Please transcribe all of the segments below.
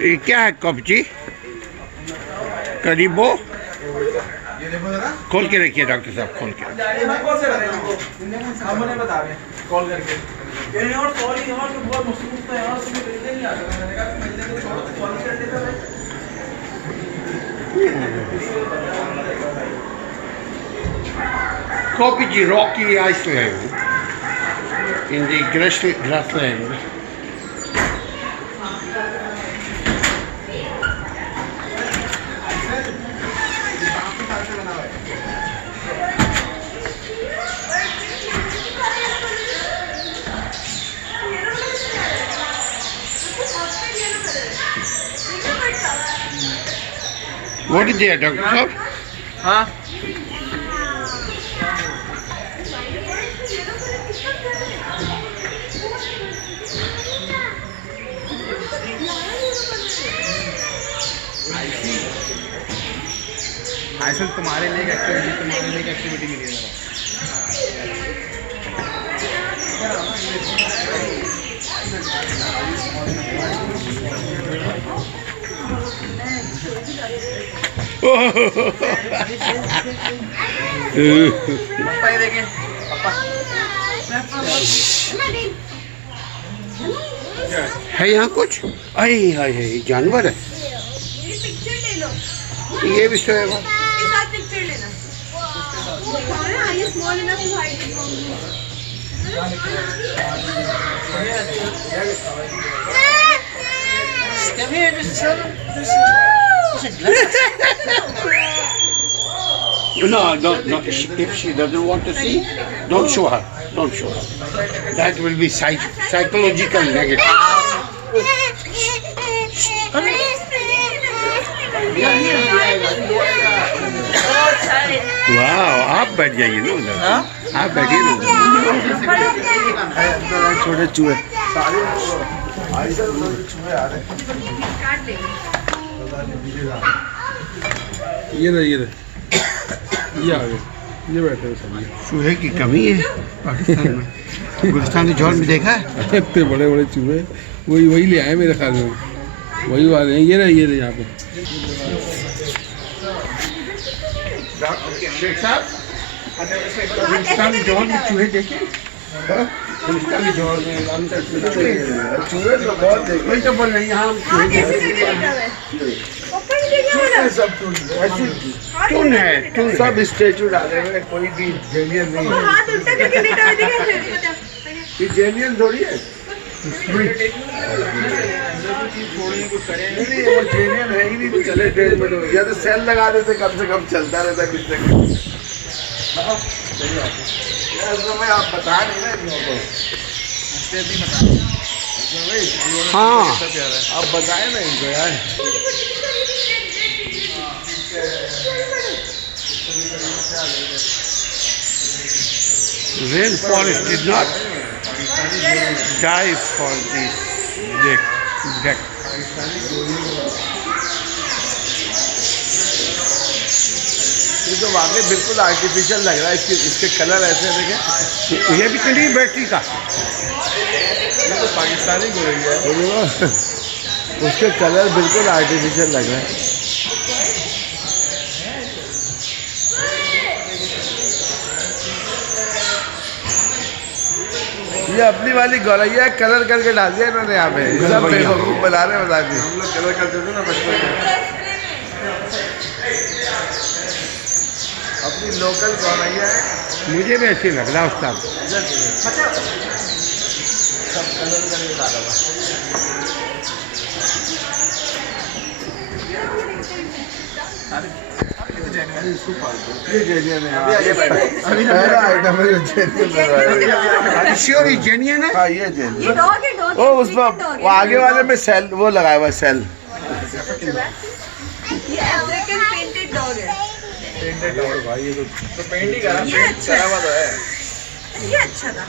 ये क्या है कपची? करीबो खोल के रखिए डॉक्टर साहब, खोल के। Kopiji Rocky Iceland in the grassland. What is there, Doctor Sahab? हाँ आइसल तुम्हारे लिए एक्टिविटी मिली है पापा ये देखें पापा है यहाँ कुछ? अरे हाय हाय जानवर है। ये भी सोएगा। No, no. If she doesn't want to see, don't show her. Don't show her. That will be psychological negative. Wow, आप बैठ जाइए ना उधर। आप बैठिए ना उधर। छोटे चूहे ये आ गए, ये बैठे सब। चूहे की कमी है पाकिस्तान में। गुलिस्तान के जौहर में देखा है इतने बड़े बड़े चूहे, वही ले आए मेरे ख्याल में, वही वाले हैं। ये रहे यहाँ पे। शेख साहब, गुलिस्तान के जौहर में चूहे देखे? गुलिस्तान के जौहर में चूहे तो बहुत देखे। वही तो बोल रहे हैं यहाँ चूहे टून है, टून सब स्टेचू डाले हुए, कोई भी जेलियन नहीं है। ये जेलियन थोड़ी है। नहीं वो जेलियन है ही नहीं, तो चले 1.5 मिनट या तो सेल लगा देते, कम से कम चलता रहता कुछ ना कुछ। मैं आप बता नहीं रहे इनको। हाँ आप बताए ना इनको यार। Rainforest did not die for this deck. ये तो वाकई बिल्कुल आर्टिफिशियल लग रहा है। इसके कलर ऐसे देखें। ये भी तो नहीं बैटरी का। ये तो पाकिस्तानी गोरी है। उसके कलर बिल्कुल आर्टिफिशियल लग रहा है। ये अपनी वाली गौरैया कलर करके डाल दिया इन्होंने यहाँ पे। सब बेवकूफ बना रहे बता दिए। हम लोग कलर करते थे ना बचपन में। अपनी लोकल गौरैया है। मुझे भी ऐसे लग रहा है उसका। सब कलर करके डाला था। ये जेनियन है। अभी पहला आइटम है जो जेनियन है। श्योर ये जेन्युइन है। हाँ ये जेनियन। ओ उसमें वो आगे वाले में सेल वो लगाया हुआ सेल। ये अफ्रीकन पेंटेड डॉग है। पेंटेड डॉग भाई ये तो पेंट ही करा हुआ तो है। ये अच्छा था।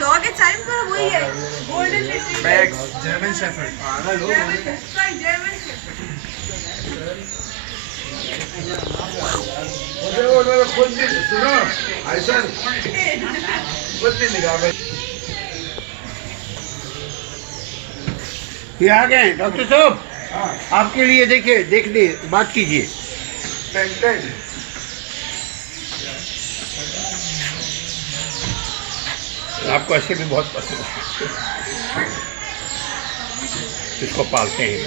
डॉग है सारे पर वही है। Golden retriever. Max German shepherd. German shepherd. वो खुद भी सुनो आइसन खुद भी निकाल भाई। ये आ गए डॉक्टर साहब। आपके लिए देखिए, देखने बात कीजिए। आपको ऐसे भी बहुत पसंद है, इसको पालते हैं।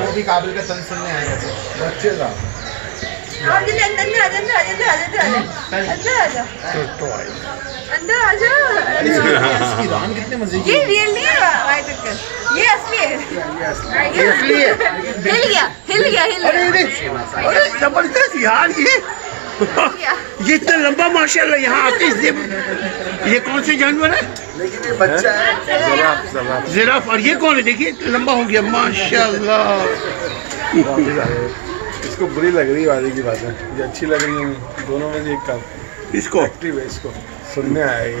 वो भी काबिल का तन सुनने आए बच्चे का। आओ जल्दी अंदर आ जा, अंदर आ जा, अंदर आ जा, अंदर आ जा। इसकी रान कितने मजे की। ये रियल नहीं है वाइट कलर, ये असली है। ये असली है। हिल गया, हिल गया, हिल अरे गया। अरे जबरदस्त यार, ये इतना लंबा माशाल्लाह। यहाँ आते ये कौन से जानवर है? लेकिन ये बच्चा है जिराफ। और ये कौन है? देखिए लंबा हो गया माशाल्लाह। इसको बुरी लग रही है वाली की बात है, ये अच्छी लग रही है। दोनों में से एक काम इसको एक्टिव है, इसको सुनने आया ये।